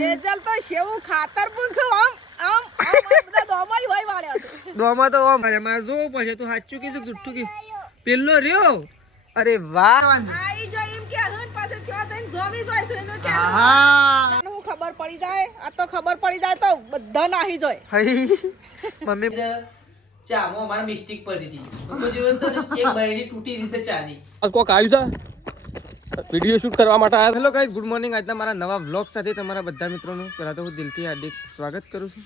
તેજલ તો શેવું ખાતર પૂંખ્યું આમ બધા દોમાઈ હોય વાળ્યા છે. દોમાં તો ઓમ મારે જોવું પડશે. તું સાચું કીધું જુઠ્ઠું કીધું? પેલો રહ્યો. અરે વાહ. આઈ જો એમ કે હન પાસે ક્યાં થઈને જોવી જોઈ છે એનો કે હા હું ખબર પડી જાય. આ તો ખબર પડી જાય તો બધા નાહી જાય. હઈ મમ્મી ચામાં અમાર મિસ્ટેક પડી હતી. કોઈ દિવસ છે ને એક બાયડી તૂટી દીધી ચાની. કોક આવ્યું છે વિડિયો શૂટ કરવા માટે આવ્યા. Hello guys, good morning. આજના મારા નવા વ્લોગ સાથે તમારા બધા મિત્રોનું પહેલાં તો હું દિલથી હાર્દિક સ્વાગત કરું છું.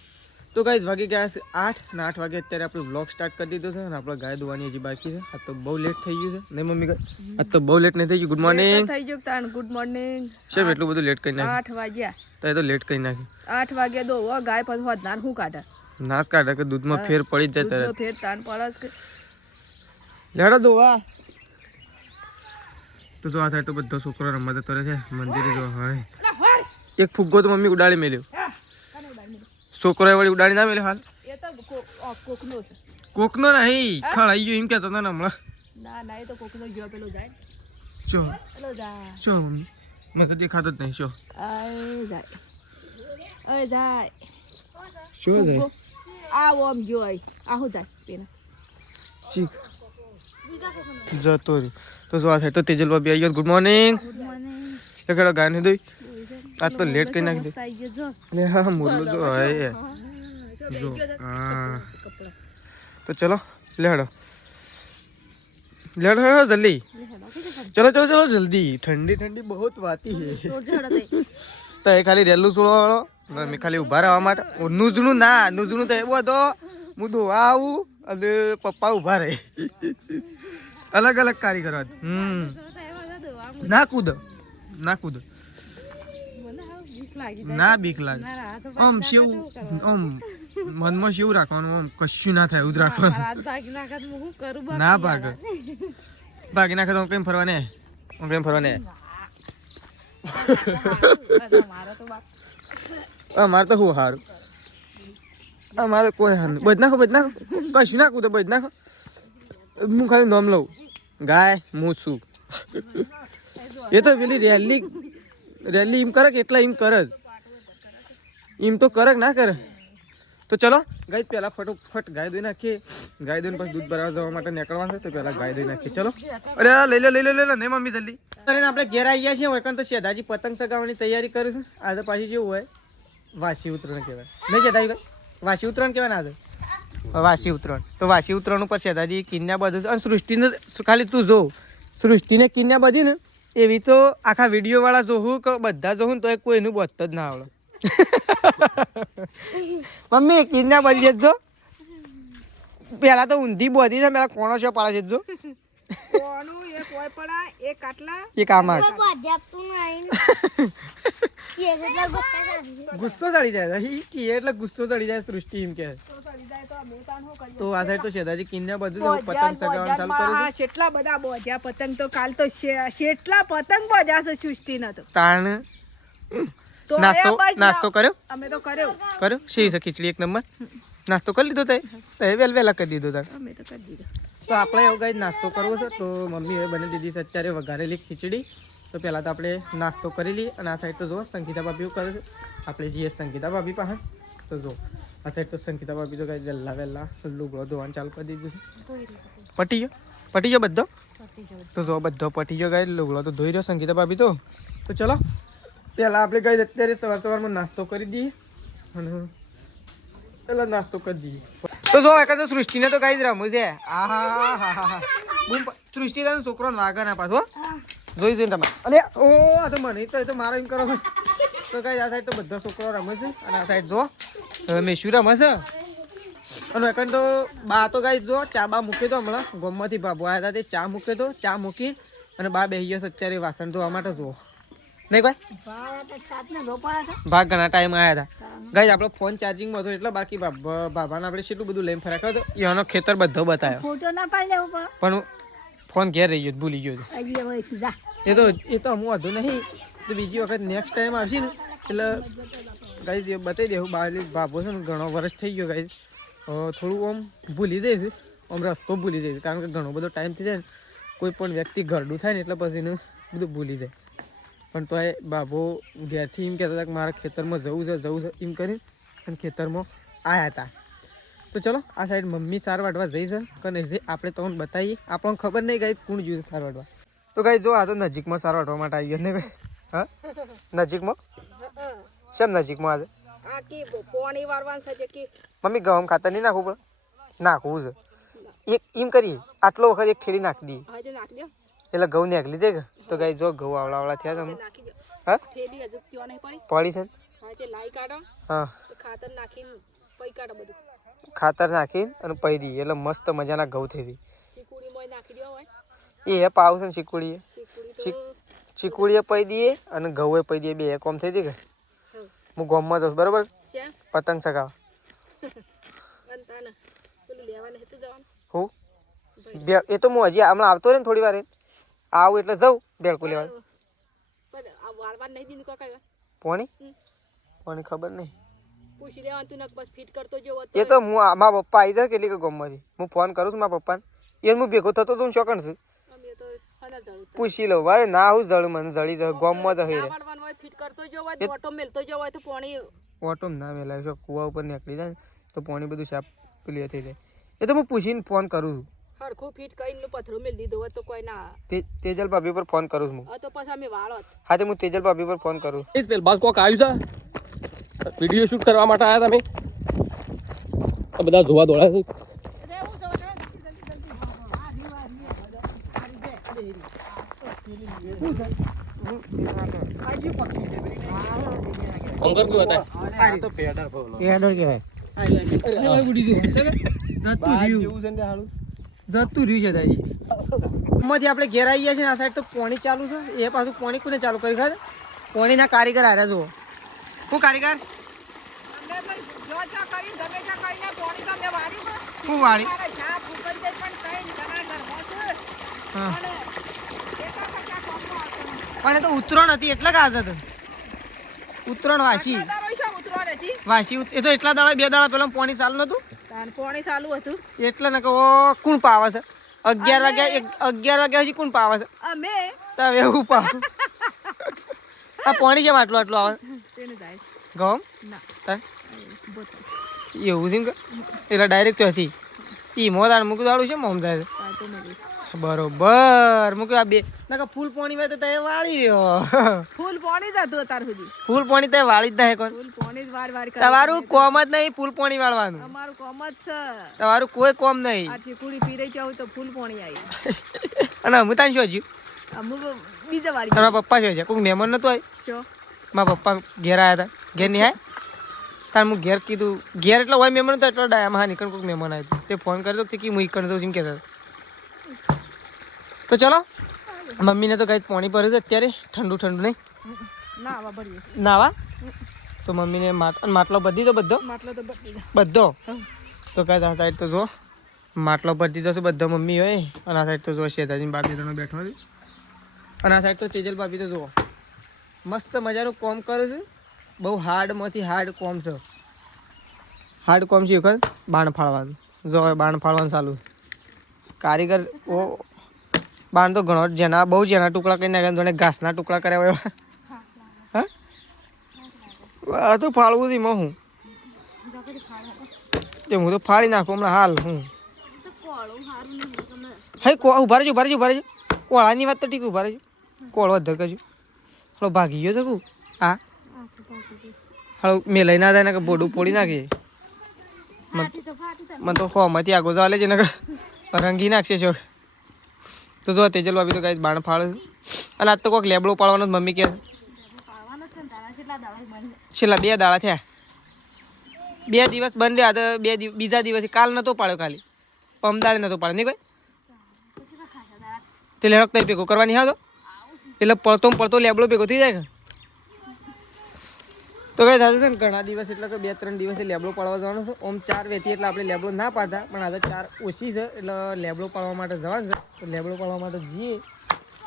તો ગાઈઝ વાગી ગયા છે 8 ને 8 વાગે અત્યારે આપણે વ્લોગ સ્ટાર્ટ કરી દીધો છે અને આપણે ગાય દોવાની હજી બાકી છે. આજ તો બહુ લેટ થઈ ગયું છે નહીં મમ્મી? આજ તો બહુ લેટ નહીં થઈ ગયું. ગુડ મોર્નિંગ થઈ ગયું તાણ. Good morning. શેમ એટલું બધું લેટ કરી નાખ્યું? 8 વાગ્યા. તો એ તો લેટ કરી નાખ્યું. 8 વાગ્યા દો ગાય પછી વધનાર હું કાઢે નાશ કાઢે કે દૂધમાં ફેર પડી જ જાય દૂધનો ફેર તાણ પડસ કે લેડો દોવા. તો જો આ થાય તો બધો છોકરો રમવા જતો રહે છે મંદિરે. જો હાય એક ફુગ્ગો તો મમ્મી ઉડાડી મેલ્યો. છોકરો એ વળી ઉડાડી ના મેલ્યો હાલ. એ તો કોકનો છે. કોકનો નહીં ખળાઈ ગયો એમ કહેતો હતો ને હમણાં. ના ના એ તો કોકનો ગયો પેલો જાય ચો પેલો જાય ચો મમ્મી મને તો દેખાતો જ નહીં. ચો આય જાય શું જાય? આ ઓમ જોઈ આ હું જાય પેલા શીખ જતો રહ્યો. તો જો આ સાઈડ તો તેજલ બાબી આવી ગયો. Good morning. લખેડો ગાય દોઈ. આજ તો લેટ કરી નાખી દે. લે હા મોરલું જો હે જો હા. તો ચલો લેડો લેડો લેડો જલ્દી. ચલો ચલો ચલો જલ્દી. ઠંડી ઠંડી બહુ વાતી હે. તો એ ખાલી રેલું છોડો વાળો મેં ખાલી ઉભા રહેવા માટે. નુજણું ના નુજણું તો એવો હતો હું તો આવું અને પપ્પા ઉભા રહે. અલગ અલગ કારીગરો. ના કૂદ ના કૂદ ના બીક લાગે. આમ શેવું આમ મનમાં શેવું રાખવાનું આમ કશું ના થાય એવું જ રાખવાનું. ના ભાગ ભાગી નાખે તો કેમ ફરવા ને કેમ ફરવા ને. અમારે તો શું સારું. અમારે કોઈ હાર નહીં. બધ નાખો કશું ના કૂદો બધ નાખો. હું ખાલી નામ લઉં ગાય હું છું. એ તો પેલી રેલી એમ કરે કે એટલા એમ કરે જ. એમ તો કરે ના કરે. તો ચલો ગાય પહેલા ફટોફટ ગાય દઈ નાખીએ. ગાય દઈને પછી દૂધ ભરાવા જવા માટે નીકળવાનું છે તો પહેલા ગાય દઈ નાખીએ. ચલો અરે લઈ લે નહીં મમ્મી જલ્દી. અરે આપણે ઘેર આવી ગયા છીએ. વૈકન તો શેદાજી પતંગ ચગાવવાની તૈયારી કરે છે. આજે પાછી જેવું હોય વાસી ઉત્તરાયણ કહેવાય નહીં શેદાજી ભાઈ? વાસી ઉત્તરાયણ કહેવાય ને આજે વાસી ઉત્તરાયણ. તો વાસી ઉત્તરાયણ ઉપર શેદાજી કિન્યા બધું છે. અને સૃષ્ટિને ખાલી તું જો સૃષ્ટિને કિન્યા બધી ને એવી તો આખા વિડીયો વાળા જોવું કે બધા જોવું તો કોઈનું બચતો જ ના આવડે. મમ્મી કિન્યા બધી જજો. પેલા તો ઊંધી બધી છે. પેલા કોણો શો પાડે જજો. એક આમાં ગુસ્સો ચડી જાય એટલે ગુસ્સો ચડી જાય સૃષ્ટિ એમ કે. તો આ સાઈડ તો શેદાજી કિન્યા બધું પતંગ ચગાવવાનું ચાલુ કર્યું છે. કેટલા બધા બોધ્યા પતંગ તો કાલ તો કેટલા પતંગ બોધ્યા છે સૃષ્ટિ ના તો તાણ નાસ્તો કર્યો? અમે તો કર્યો શી છે ખીચડી એક નંબર. નાસ્તો કરી લીધો તે વહેલા કરી દીધો તાર. અમે તો કરી દીધો. તો આપણે એવું કંઈ નાસ્તો કરવો છે તો મમ્મી એ બની દીધી છે અત્યારે વઘારેલી ખીચડી. તો પહેલાં તો આપણે નાસ્તો કરી લઈએ. અને આ સાઈડ તો જો સંગીતા ભાભી કરે છે. આપણે જઈએ સંગીતા ભાભી પાસે. તો જો આ સાઈડ તો સંગીતા ભાભી તો કંઈ વહેલા લુગડો ધોવાનું ચાલુ કરી દીધું છે. પટી ગયો બધો. તો જો બધો પટી ગયો ગાય. લુગડો તો ધોઈ રહ્યો સંગીતા ભાભી તો ચલો પહેલાં આપણે ગાય અત્યારે સવારમાં નાસ્તો કરી દઈએ. અને પેલા નાસ્તો કરી દઈએ. તો જો એક તો સૃષ્ટિને તો ગાય જ રમવું છે. હા સૃષ્ટિ તને છોકરો વાગે ના પાછો જોઈ જોઈને તમે. અને ઓ આ તો મને તો મારો એમ કરો. તો ગાય આ સાઈડ તો બધા છોકરો રમે છે. અને આ સાઈડ જો મેશું રમે છે. અને એક તો બા તો ગાય જો ચા બા મૂકે તો હમણાં ગોમમાંથી ભાભો આવ્યા હતા તે ચા મૂકે તો ચા મૂકીને અને બા બેસી ગયો અત્યારે વાસણ ધોવા માટે. જુઓ નહીં ભાઈ ભાગ ઘણા ટાઈમ આવ્યા હતા ગાય. આપણો ફોન ચાર્જિંગમાં હતો એટલે બાકી બાબાને આપણે કેટલું બધું લઈને ફરાક્યો હતો. એનો ખેતર બધો બતાવ્યો પણ ફોન ઘેર રહી ગયો ભૂલી ગયો. એ તો હું વધુ નહીં. તો બીજી વખત નેક્સ્ટ ટાઈમ આવશે ને એટલે ગાય બતાવી દેવું. બાબો છે ને ઘણો વર્ષ થઈ ગયો ગાય. થોડું આમ ભૂલી જઈશ. આમ રસ્તો ભૂલી જઈશ કારણ કે ઘણો બધો ટાઈમ થઈ જાય ને કોઈ પણ વ્યક્તિ ઘરડું થાય ને એટલે પછી એને બધું ભૂલી જાય. પણ તો એ બાબો ઘેરથી એમ કહેતા હતા કે મારા ખેતરમાં જવું છે એમ કરીને અને ખેતરમાં આવ્યા હતા. તો ચલો આ સાઈડ મમ્મી સાર વાટવા જઈ છે કે નહીં જઈ આપણે તમને બતાવીએ. આપણને ખબર નહીં ગઈ કોણ જોયું સાર વાટવા. તો ગાઈ જો આ તો નજીકમાં સાર વાટવા માટે આવી ગયો ને ભાઈ. હા નજીકમાં શેમ નજીકમાં આજે આ કે પોણી વારવાનું છે કે મમ્મી ગમ ખાતર નહીં નાખવું પડે? નાખવું છે. એક એમ કરીએ આટલો વખત એક ઠેલી નાખી દઈએ હજુ નાખી દો એટલે ઘઉં નીકળી જાય કે. તો ગાઈ જો ઘઉં આવડા થયા તમે. નાખી દો હા થેલી હજુ ત્યો નહીં પડી પડી છે ને? હા તે લાઈ કાઢો હા ખાતર નાખીને પઈ કાઢો બધું ખાતર નાખીને અને પઈ દઈએ એટલે મસ્ત મજાના ઘઉં થઈ જાય. ચીકુડીમાં નાખી દો હોય એ પાવ છે ને ચીકુડીએ ચીકુડી તો ચીકુડીએ પઈ દઈએ અને ઘઉં પઈ દઈએ બે કોમ થઈ જાય કે. હું ગામમાં જાઉં બરાબર છે પતંગ ચગાવવા. બનતા ને પેલું લેવાને હેતું જવાનું હું બે એ તો હું હજી હમણાં આવતો રહે ને થોડી વાર આવું એટલે જાઉં બેડકું લેવા. પણ આ વાળવા નહીં દીધું કાકા પોણી પોણી ખબર નહીં પૂછી લેવાનું તું નક બસ ફિટ કરતો જેવો એ તો હું મારા પપ્પા આવી જાય કેટલી ગામમાંથી હું ફોન કરું છું મારા પપ્પાને એ હું ભેગો થતો તો હું શોકણ છું અમે તો હના જળું પૂછી લઉં મારે ના હું જળ મને જળી જાય ગામમાં જ હઈ વાળવાનું હોય ફિટ કરતો જેવો હોય તો ઓટો મેલતો જેવો હોય તો પાણી ઓટો ના મેલાય જો કુવા ઉપર નીકળી જાય ને તો પાણી બધું સાફ પેલી થઈ જાય. એ તો હું પૂછીને ફોન કરું છું. હરખું ફિટ કરીને પથરું મેલ દીધું હોય તો કોઈ ના તેજલ ભાભી પર ફોન કરું છું હું. તો પછી અમે વાળોત હા તો હું તેજલ ભાભી પર ફોન કરું. પેલ બાદ કોક આવ્યું છે વિડીયો શૂટ કરવા માટે આવ્યા તમે આ બધા જોવા દોડ્યા છે. અંગર ક્यों હતા આ તો પેડર બોલો પેડર કહેવાય. જતું રહ્યું છે દાદી. એમાંથી આપણે ઘેર આવી ગયા છે આ સાઈડ તો પોણી ચાલુ છે. એ પાછું પોણી કોને ચાલુ કરી ખાય પોણીના કારીગર આવ્યા જુઓ. શું કારીગર શું વાળી હા પણ એ તો ઉતરણ હતી એટલે કે આદત ઉતરણ વાસી એ તો એટલા દાડા બે દાડા પેલા પોણી ચાલુ નતું પાણી ચાલુ હતું એટલે ને કહો કોણ પાવે છે 11 વાગ્યા સુધી કોણ પાવે છે અમે તમે એવું પાવ આ પાણી જેમ આટલું આટલું આવે તેને જાય ગમ ના એવું છે કે એટલે ડાયરેક્ટ તો હતી ઈ મોદાણ મૂકી દાડું છે મોમ જાય બરોબર મૂક્યું આ બે ના ફૂલ પાણી હોય તો તે વાળી રહ્યો ફૂલ પાણી જ હતું અત્યાર સુધી ફૂલ પાણી તે વાળી જ નહીં કોણ ફૂલ પાણી જ વાર તમારું કોમ જ નહીં ફૂલ પાણી વાળવાનું અમારું કોમ જ છે તમારું કોઈ કોમ નહીં આ ચીકુડી પી રહી છે તો ફૂલ પાણી આવી અને હું તાન શું હજુ અમુક બીજા વાળી તમારા પપ્પા શું છે કોઈ મહેમાન નતું આવ્યું છો મારા પપ્પા ઘેર આવ્યા હતા ઘેર નહીં આવ્યા તાર હું ઘેર કીધું ઘેર એટલે હોય મહેમાન તો એટલો ડાયામાં હા નીકળ કોઈક મહેમાન આવ્યું તે ફોન કર્યો તો કે હું કરી દઉં એમ કહેતા તો ચલો મમ્મીને તો કાંઈ પાણી ભરે છે અત્યારે ઠંડુ ઠંડુ નહીં ના આવા ભરીએ નાવા તો મમ્મીને માટલો ભરી દીધો બધો માટલો તો બધો તો કાંઈ આ સાઈડ તો જો માટલો ભરી દીધો છે બધો મમ્મી હોય અને આ સાઈડ તો જો શેતાજી બાપી ત્રણ બેઠો છે અને આ સાઈડ તો તેજલ બાપી તો જુઓ મસ્ત મજાનું કોમ કરે છે બહુ હાર્ડમાંથી હાર્ડ કોમ છે હાર્ડ કોમ છે વખત બાણ ફાળવાનું જો બાણ ફાળવાનું ચાલુ કારીગર ઓ બાણ તો ઘણો જેના બહુ જેના ટુકડા કરી નાખ્યા જોડે ઘાસના ટુકડા કર્યા હોય હા તો ફાળવું હતી હું હું તો ફાળી નાખું હમણાં હાલ હું હે ઉભા રહેજો કોળાની વાત તો ઠીક ઉભા રહેજો કોળો ધર કરજો હલો ભાગી ગયો શકું હા હલો મેં લઈ ના થાય ને કે બોડું પોડી નાખીએ મને તો ખોમાંથી આગો ચાલે છે ને રંગી નાખશે છો તો જો તેજલ ભાભી તો કાંઈ બાણ ફાળે અને આજ તો કોઈક લેબડો પાડવાનો મમ્મી કહે છેલ્લા 2 દાડા થયા 2 દિવસ બંધ રહ્યા તો બીજા દિવસે કાલ નહોતો પાડ્યો ખાલી પમદાડે નહોતો પાડ્યો નહીં કોઈ તે લેડક તઈ ભેગો કરવાની હા તો એટલે પડતો લેબડો ભેગો થઈ જાય તો કઈ થતું છે ને ઘણા દિવસ એટલે કે 2-3 દિવસે લેબડો પાડવા જવાનો છે ઓમ 4 વેતી એટલે આપણે લેબડો ના પાડતા પણ આજે 4 ઓછી છે એટલે લેબડો પાડવા માટે જવાનું છે તો લેબડો પાડવા માટે જઈએ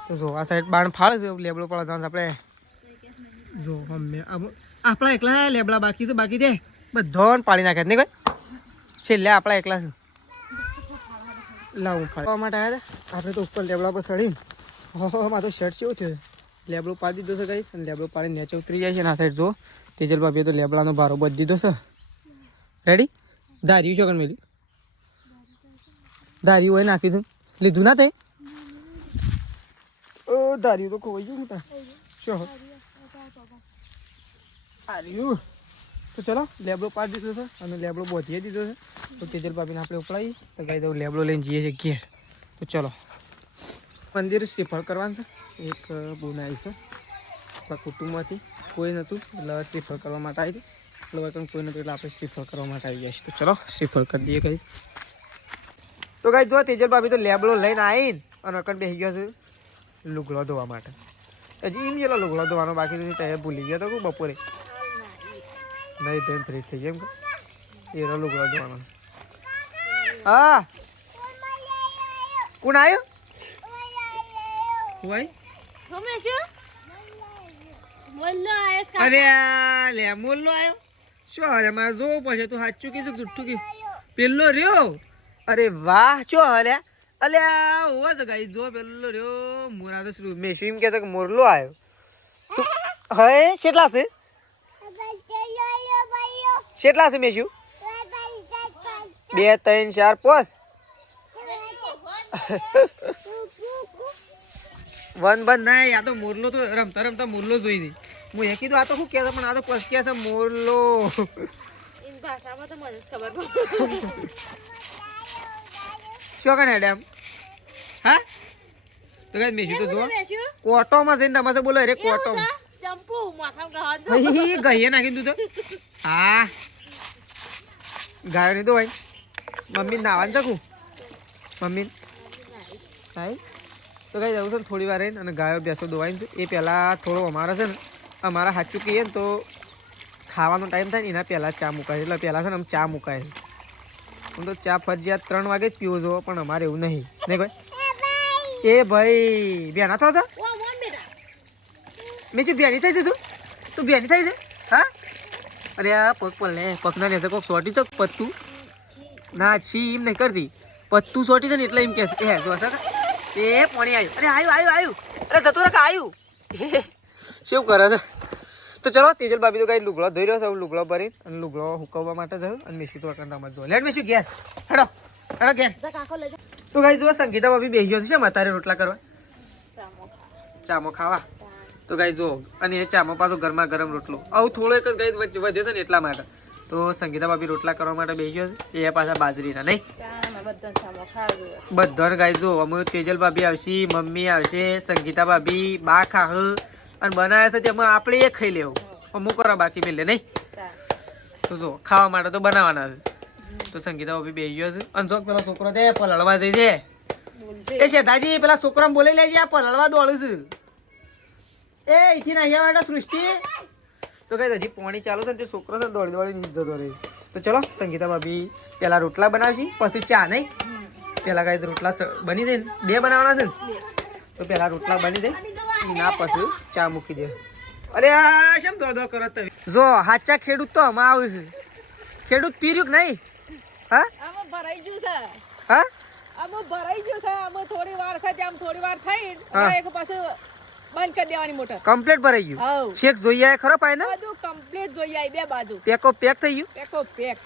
તો જો આ સાઈડ બાણ ફાળે છે લેબડો પાડવા જવાનું આપણે જો અમે આપણા એકલા લેબડા બાકી છે બાકી છે બધોને પાડી નાખ્યા નહીં કોઈ છેલ્લે આપણા એકલા છે લાવું ફાળવા માટે આવ્યા હતા આપણે તો ઉપર લેબડા પર ચડીને હો મારો શર્ટ કેવો થયો લેબડો પાડી દીધો છે ગાઈસ અને લેબડો પાડી નીચે ઉતરી જાય છે અને આ સાઈડ જો તેજલ ભાભીએ તો લેબડાનો ભારો બધી દીધો છે. રેડી? ધાર્યું છે કણ મેલી ધાર્યું હોય નાખી દઉં લીધું ના તે ઓ ધાર્યું તો ખોવાઈ ગયું ને શું ધાર્યું તો ચલો લેબડો પાડી દીધો છે અને લેબડો બોધીએ દીધો છે તો તેજલ ભાભીને આપણે ઉપડાવી તો ગાઈ દઉં લેબડો લઈને જઈએ છીએ ઘેર. તો ચલો મંદિર શ્રીફળ કરવાનું છે. એક બોન આવી છે આપણા કુટુંબમાંથી કોઈ નહોતું એટલે શ્રીફળ કરવા માટે આવી હતી એટલે કોઈ નહોતું એટલે આપણે શ્રીફળ કરવા માટે આવી જઈશ. તો ચલો શ્રીફળ કરી દઈએ કઈ. તો કઈ જો તેજલ ભાભી તો લેબડો લઈને આવીને અને અકડ બેસી ગયો છે લુગડો ધોવા માટે. હજી એમ જેલો લુગડો ધોવાનો બાકી નથી ત્યાં ભૂલી ગયો તો બપોરે નહીં ધોઈને ફ્રેશ થઈ જાય એમ એનો લુગડો ધોવાનો. હા કોણ આવ્યું? અરે લે મોલ્લો આવ્યો શું? અરે મારે જોવું પડશે તું સાચું કીધું જુઠ્ઠું કીધું પેલો રહ્યો. અરે વાહ શું હલે અલ્યા હોવા તો ગાઈ જો પેલો રહ્યો મોરા તો શું મેસી એમ કહેતો કે મોરલો આવ્યો. હવે કેટલા છે? કેટલા છે મેસ્યું? 2 3 4 5 વન બન નહીં. આ તો મોરલો તો રમતા રમતા મોરલો જોઈ નહીં. હું એ કીધું આ તો શું કહેતો પણ આ તો પસ કે છે મોરલો. શું કરે ડેમ? હા તો કઈ મેસ્યું તો જો કોટોમાં જઈને તમારે બોલો અરે કોટોમાં ગઈએ નાખી તું તો. હા ગાયો નહીં તો ભાઈ મમ્મી નાવાનું શકું મમ્મી ભાઈ તો કઈ જવું છે ને થોડી વાર રહીને અને ગાયો બેસો દોવાઈને છે. એ પહેલાં થોડો અમારા છે ને અમારા સાચું કહીએ ને તો ખાવાનો ટાઈમ થાય ને એના પહેલાં ચા મુકાય એટલે પહેલાં છે ને આમ ચા મુકાય. હું તો ચા ફરજિયાત 3 વાગે જ પીવો છો પણ અમારે એવું નહીં નહીં ભાઈ. એ ભાઈ બેના થયો છો મેં શું બેની થઈ છે તું બેની થઈ છે? હા અરે આ પગ પર લે પગના લેશે કોઈક સોટી છે પત્તું ના છી એમ નહીં કરતી પત્તું સોટી છે ને એટલે એમ કે એ જો એ પાણી આવ્યું. અરે આવ્યું અરે જતું રે આવ્યું શું કરે છે? તો ચલો તેજલ ભાભી તો કઈ લુગડો ધોઈ રહ્યો છે લુગડો ભરી અને લુગડો હુકવવા માટે જયું અને મેસી તો અકંડામાં જો લેટ મેસી ઘેર હેડો ઘેર. તો કઈ જો સંગીતા ભાભી બેસી ગયો છે માતારે રોટલા કરવા ચામો ખાવા. તો ગાઈ જો અને એ ચામાં પાછો ગરમા ગરમ રોટલો આવું થોડો એક જ ગાઈ વધ્યો છે ને એટલા માટે તો સંગીતા ભાભી રોટલા કરવા માટે બેસી ગયો છે. એ પાછા બાજરીના નહીં બધાને ગાઈ જો અમે તેજલ ભાભી આવશે મમ્મી આવશે સંગીતા ભાભી બા ખાહ અને બનાવે છે તેમાં આપણે એ ખાઈ લેવું અમુક કરો બાકી મેલે નહીં. તો જો ખાવા માટે તો બનાવવાના છે. તો સંગીતા ભાભી બેસી ગયો છે અને જો પેલો છોકરો છે પલળવા જઈ છે એ શેઠાજી પેલા છોકરા બોલી લેજે આ પલળવા દોડું છું. એ અહીંથી ના આવ્યા બેટા સૃષ્ટિ તો કઈ હજી પાણી ચાલુ છે ને તે છોકરો છે દોડી જતો રહે. તો ચલો સંગીતા ભાભી પેલા રોટલા બનાવશે પછી ચા નહીં પેલા કઈ રોટલા બની દે ને 2 બનાવવાના છે ને તો પેલા રોટલા બની દે એના પછી ચા મૂકી દે. અરે આ શેમ દોડ કરો તમે? જો હાચા ખેડૂત તો આમાં આવે છે. ખેડૂત પીર્યું કે નહીં? હા આમાં ભરાઈ ગયું છે. હા આમાં ભરાઈ ગયું છે. આમાં થોડી વાર છે આમ થોડી વાર થઈ એક પાછું બંધ કરી દેવાની મોટર કમ્પ્લીટ ભરાઈ ગયું. શેક જોઈ આય ખરો પાય ને બધું કમ્પ્લીટ જોઈ આવી 2 બાજુ પેકો પેક થઈ ગયું પેક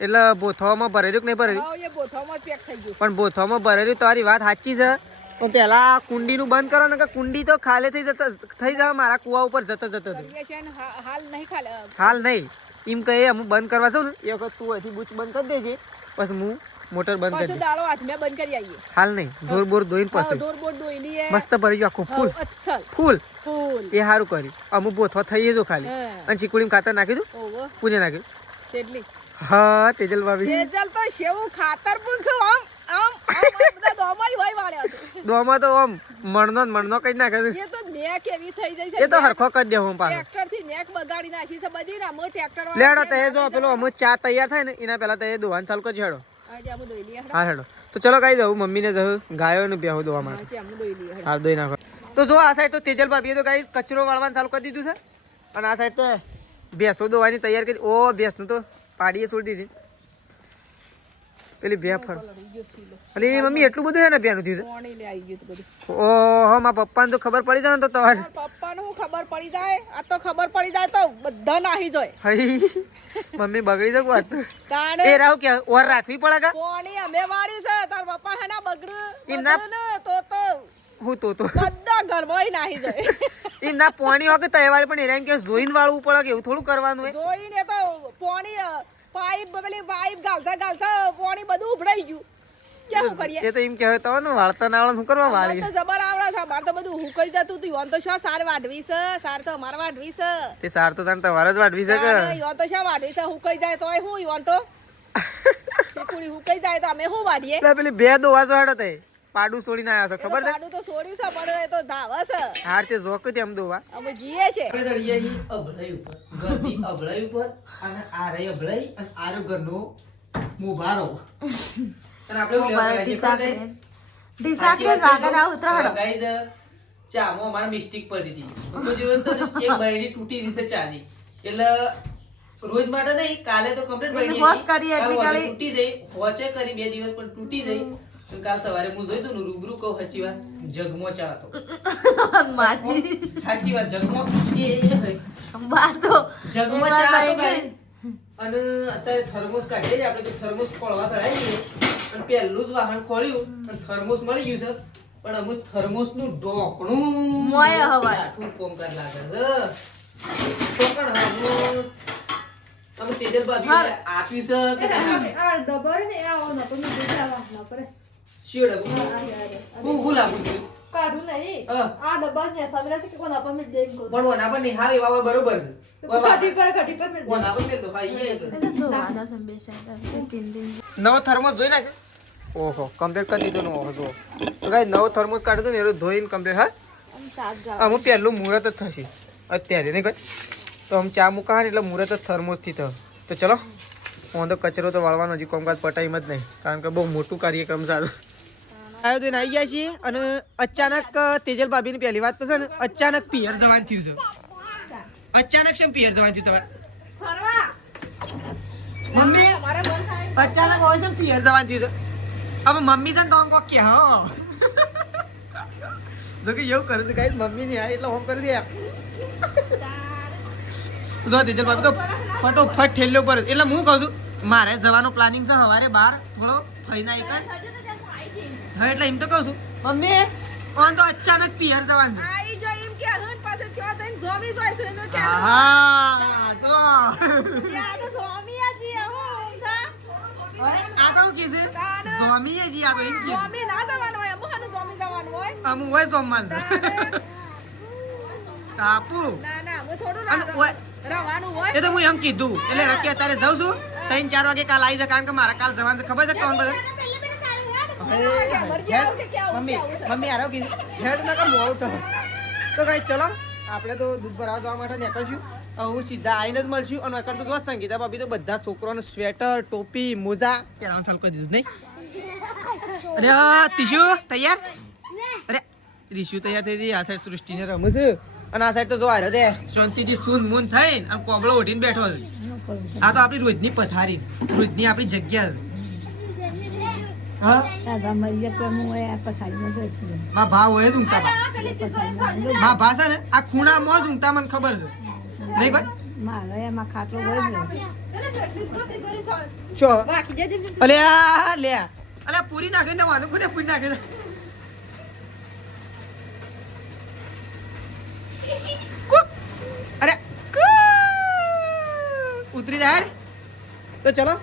એટલે બોથવામાં ભરેલું કે નહીં ભરેલું? એ બોથામાં પેક થઈ ગયું પણ બોથવામાં ભરેલું તારી વાત સાચી છે પણ પેલા કુંડીનું બંધ કરો ને કે કુંડી તો ખાલી થઈ જાય મારા કુવા ઉપર જતો હાલ નહીં એમ કહે હું બંધ કરવા છું ને એ વખત તું અહીંથી બૂચ બંધ કરી દેજે પછી હું મોટર બંધ કરી દાડો હાથમાં બંધ કરી આવીએ. હાલ નહીં ઢોર બોર ધોઈને પછી ઢોર બોર ધોઈ લઈએ મસ્ત ભરી ગયો આખું ફૂલ એ સારું કર્યું. અમુક બોથો થઈ જો ખાલી અને ચીકુડીમાં ખાતર નાખી દઉં પૂજે નાખ્યું તેટલી. હા તેજલ ભાભી તેજલ તો શેવું ખાતર પણ આમ આમ બધા દોમાં જ હોય વાળ્યા છે. દોમાં તો આમ મણનો કઈ નાખે છે. એ તો નેક એવી થઈ જાય છે. એ તો હરખો કરી દે હું પાછો ટ્રેક્ટર થી નેક બગાડી નાખી છે બધી ને અમે ટ્રેક્ટર લેડો તે જો પેલો અમુ ચા તૈયાર થાય ને એના પહેલા તે દોવાનું ચાલુ કરજો હેડો. હા હેડો તો ચલો કઈ દઉં મમ્મીને જવું ગાયો ને બેહો દોવા માટે હા દોઈ નાખો. તો જો આ સાઈડ તો તેજલ ભાભીએ તો ગાઈ કચરો વાળવાનું ચાલુ કરી દીધું છે અને આ સાઈડ તો ભેંસો દોવાની તૈયાર કરી. ઓ ભેંસનું તો પાડીએ છોડી દીધી પેલી બે ફર લડી ગયો શીલો. અલે મમ્મી એટલું બધું હે ને બેનું થયું પાણી લે આવી ગયું તું બધું. ઓહો મારા પપ્પાને તો ખબર પડી જાય ને તો તમારે તાર પપ્પાને હું ખબર પડી જાય આ તો ખબર પડી જાય તો બધા નાહી જાય. હઈ મમ્મી બગડી જક વાત તાણે એ રાવ કે ઓર રાખવી પડે કા પાણી અમે વાળી છે તાર પપ્પા હે ના બગડ્યું એમના- બગડ્યું ને તો હું તો બધા ઘરમાં નાહી જાય. એમ ના પોણી હોય કે તહેવાર પણ એરા એમ કે જોઈને વાળવું પડે કે એવું થોડું કરવાનું હોય જોઈને તો પાણી પાઇપ પેલી પાઇપ ગાલતા ગાલતા પાણી બધું ઉભરાઈ ગયું. કેવું કરીએ? એ તો એમ કહેવાય તો ને વાળતા ના આવડે શું કરવા અમારે વાળી તો જબર આવડે છે મારે તો બધું હુકાઈ જતું હતું યોન તો શું સાર વાઢવી છે સાર તો અમારે વાઢવી છે તે સાર તો તને તમારે જ વાટવી શકે યોન તો શું વાઢવી છે હુકાઈ જાય તોય હું યોન તો ચીકુડી હુકાઈ જાય તો અમે શું વાઢીએ? એટલે પેલી બે દોવા જો હેડો તે પાડું છોડીને આવ્યા છો ખબર છે પાડું તો છોડ્યું છે પણ એ તો ધાવે છે હાર તે જોક તેમ દોવા અમે જીએ છે. આપણે ચડીએ છીએ અભળાઈ ઉપર ઘરની અભળાઈ ઉપર અને આ રહી અભળાઈ અને આ રહ્યો ઘરનો મોભારો અને આપણે એવું લેવા ગયા છીએ ગાઈઝ ચામાં અમારે મિસ્ટેક પડી હતી તો દિવસ છે ને એક બૈરી તૂટી દીધી ચાની એટલે રોજ માટે નહીં કાલે તો કમ્પ્લીટ બની હતી તૂટી ગઈ હોચે કરી 2 દિવસ પણ તૂટી ગઈ તો કાલ સવારે હું જોઈ દઉં રૂબરૂ કહું સાચી વાત જગમો ચા હતો સાચી વાત જગમો એ જગમો ચા હતો ગાઈઝ અને અત્યારે થર્મોસ કાઢીએ છીએ આપણે તો થર્મોસ ખોળવા ચડાવી દઈએ અને પહેલું જ વાહન ખોલ્યું અને થર્મોસ મળી ગયું છે પણ અમુક થર્મોસ નું ઢોકણું આઠું કોમ કર લાગે છે તો પણ થર્મોસ અમે તેજલ ભાભી આપ્યું છે કે શિયો ડબ્બો હું ગુલાબ કાઢું નહીં હા આ ડબ્બા ને સામેલા છે કે કોણ આપા મે દેખ ગો પણ ઓના પર નહીં હા એવા હોય બરોબર છે ઘટી પર મે ઓના પર મેં તો હા ઈ નવો થર્મોસ જોઈ નાખે ઓહો કમ્પ્લીટ કરી દીધું ને ઓહો જો તો ગાઈ નવો થર્મોસ કાઢી દો ને એનું ધોઈને કમ્પ્લીટ હા આમ પહેલું મુહૂર્ત જ થશે અત્યારે નહીં કોઈ તો આમ ચા મૂકા ને એટલે મુહૂર્ત જ થર્મોસથી થયો તો ચલો હું તો કચરો તો વાળવાનો હજી કામકાજ પટાઈમ જ નહીં કારણ કે બહુ મોટું કાર્યક્રમ સારું આવ્યો તો આવી ગયા છીએ અને અચાનક તેજલ ભાભીની પહેલી વાત તો છે ને અચાનક પિયર જવાનું થયું છે અચાનક કેમ પિયર જવાનું થયું તમારે ફરવા મમ્મી મારા મન થાય અચાનક હોય છે પિયર જવાનું થયું છે હવે મમ્મી છે ને તો આમ કોક કે હા જો કે એવું કરે છે ગાઈસ મમ્મી ને એટલે હોમ કરી દે જો તેજલ ભાભી તો ફટોફટ ઠેલ્લો પર એટલે હું કહું છું મારે જવાનું પ્લાનિંગ છે સવારે 12 થોડો ફઈના એક હા એટલે એમ તો કહું છું મમ્મી ઓન તો અચાનક પિયર જવાનું છે આઈ જો એમ કે હન પાસે ક્યાં થઈને જોમી જોઈ છે એનો કે હા જો યા તો જોમી આજી હો ઉમદા આ તો કે છે જોમી જી આ તો એમ કે જોમી ના જવાનું હોય મોહન જોમી જવાનું હોય આમ હોય જોમવાન છે તાપુ ના ના હું થોડું અને ઓય રવાનું હોય એ તો હું એમ કીધું એટલે રકી અત્યારે જાઉં છું 3-4 વાગે કાલ આવી જાય કારણ કે મારા કાલ જવાનું છે ખબર છે કોણ બધા મમ્મી મમ્મી આરો કે હેડ ના કર મોડું તો ગાઈ ચલો આપણે તો દૂધ ભરાવા જવા માટે નીકળશું હું સીધા આવીને જ મળશું અને અકર તો જો સંગીતા ભાભી તો બધા છોકરાઓને સ્વેટર ટોપી મોજા પહેરવાનું ચાલુ કરી દીધું નહીં અરે ટીશુ તૈયાર અરે રીશુ તૈયાર થઈ ગઈ આ સાઈડ સૃષ્ટિને રમું છું અને આ સાઈડ તો જો આરે દે શાંતિથી સૂન મૂન થઈને અને કોબળો ઉઠીને બેઠો છે આ તો આપણી રોજની પથારી છે રોજની આપણી જગ્યા છે હા મા ભા હોય જ ઊંઘતા મા ભા છે ને આ ખૂણામાં જ ઊંઘતા મને ખબર છે નહીં ભાઈ ચો અલે આ લે અલે પૂરી નાખી ને વાનું કોને પૂરી નાખી અરે ઉતરી જાય તો ચલો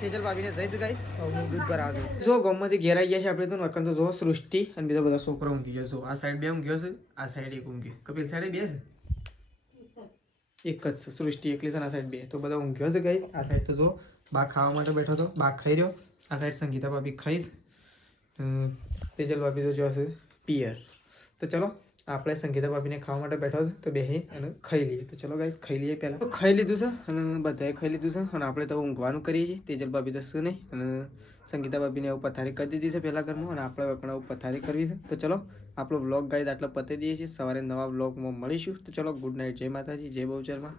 તેજલ ભાભીને જઈ જ ગઈ હું દૂધ પર આવી જો ગામમાંથી ઘેર આવી ગયા છે આપણે તો નકર તો જો સૃષ્ટિ અને બીજા બધા છોકરા ઊંઘી ગયા છો આ સાઈડ બે ઊંઘ્યો છે આ સાઈડ એક ઊંઘી કપિલ સાઈડ બે છે એક જ છે સૃષ્ટિ એકલી છે આ સાઈડ બે તો બધા ઊંઘ્યો છે ગાઈસ આ સાઈડ તો જો બા ખાવા માટે બેઠો તો બા ખાઈ રહ્યો આ સાઈડ સંગીતા ભાભી ખાઈશ તેજલ ભાભી તો જોશે પિયર તો ચલો આપણે સંગીતા ભાભીને ખાવા માટે બેઠો છે તો બેહી અને ખાઈ લઈએ તો ચલો ગાઈસ ખાઈ લઈએ પહેલાં તો ખાઈ લીધું છે અને બધાએ ખાઈ લીધું છે અને આપણે તો ઊંઘવાનું કરીએ છીએ તેજલ ભાભી તો શું નહીં અને સંગીતા ભાભીને એવું પથારી કરી દીધી છે પહેલાં ઘરમાં અને આપણે પણ એવું પથારી કરવી છે તો ચલો આપણો વ્લોગ ગાઈસ આટલો પતાવી દઈએ છીએ સવારે નવા વ્લોગમાં મળીશું તો ચલો ગુડ નાઇટ જય માતાજી જય બહુચરમાં